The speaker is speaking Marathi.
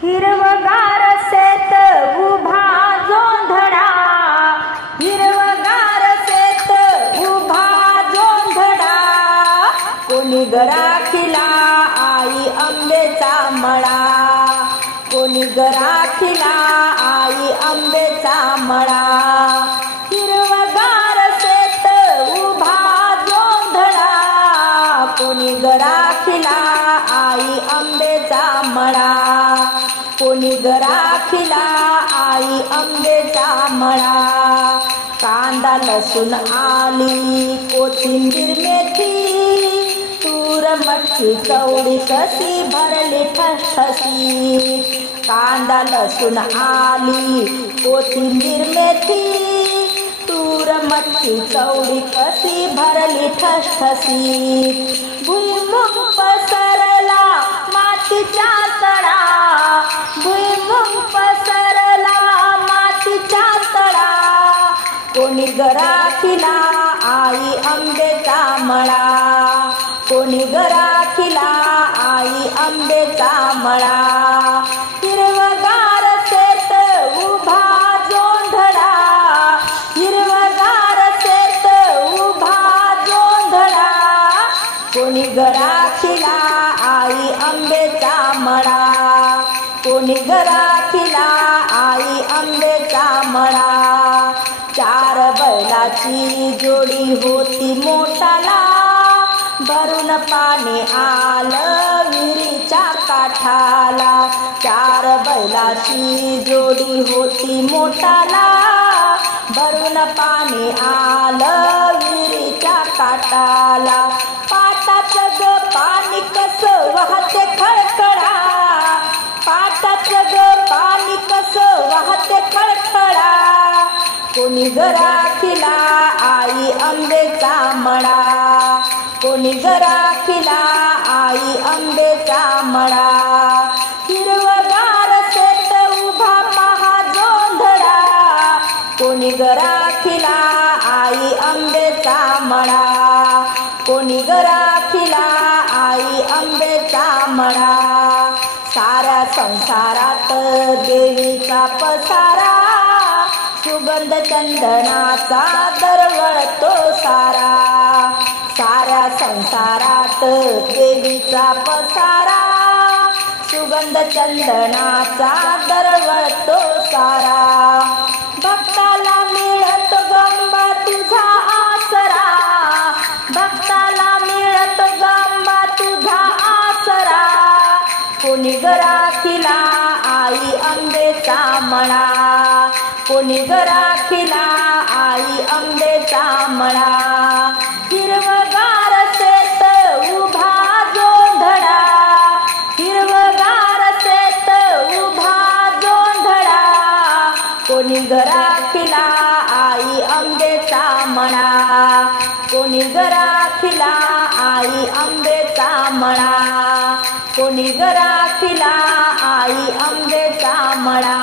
हिरवगार शेत उभा जोंधळा, हिरवगार शेत उभा जोंधळा, कोणी गराखीला आई आंब्याचा मळा, कोणी गराखीला आई आंब्याचा मळा. हिरवगार शेत उभा जोंधळा, कोणी गराखीला आई आंब्याचा मळा, कोणी गराखीला आई आंब्याचा मळा. कांदा लसूण आली कोथिंबीर मेथी, तूर मटकी चवळी कशी भरली ठसठसी. कांदा लसूण आली कोथिंबीर मेथी, तूर मटकी चवळी कशी भरली ठसठसी. भुईमुग पसरला मातीच्या तळा, भुईमुग पसरला मातीच्या तळा, कोणी गराखीला आई आंब्याचा मळा, कोणी गराखीला आई आंब्याचा मळा. हिरवगार शेत उभा जोंधळा, हिरवगार शेत उभा जोंधळा, कोणी गराखीला आई आंब्याचा मळा, कोणी गराखीला आई आंब्याचा मळा. चार बैलाची जोडी होती मोठाला, भरून पाणी आलं विहिरीच्या काठाला. चार बैलाची जोडी होती मोठाला, भरून पाणी आलं विहिरीच्या काठाला. पाटाचं ग पाणी कसं वाहते खळखळा, पाटाचं ग पाणी कसं वाहते खळखळा, कोणी गराखीला आई आंब्याचा मळा, कोणी गराखीला आई आंब्याचा मळा. हिरवगार शेत उभा पहा जोंधळा, कोणी गराखीला आई आंब्याचा मळा, कोणी गराखीला आई आंब्याचा मळा. साऱ्या संसारात देवीचा पसारा, सुगंध चंदनाचा दरवळतो सारा. साऱ्या संसारात देवीचा पसारा, सुगंध चंदनाचा दरवळतो सारा. भक्ताला मिळतो गंबा तुझा आसरा, भक्ताला मिळतो गंबा तुझा आसरा, कोणी गराखीला आई आंब्याचा मळा, कोणी गराखीला आई आंब्याचा मळा. हिरवगार शेत उभा जोंधळा, हिरवगार शेत उभा जोंधळा, कोणी गराखीला आई आंब्याचा मळा, कोणी गराखीला आई आंब्याचा मळा, कोणी गराखीला आई आंब्याचा मळा.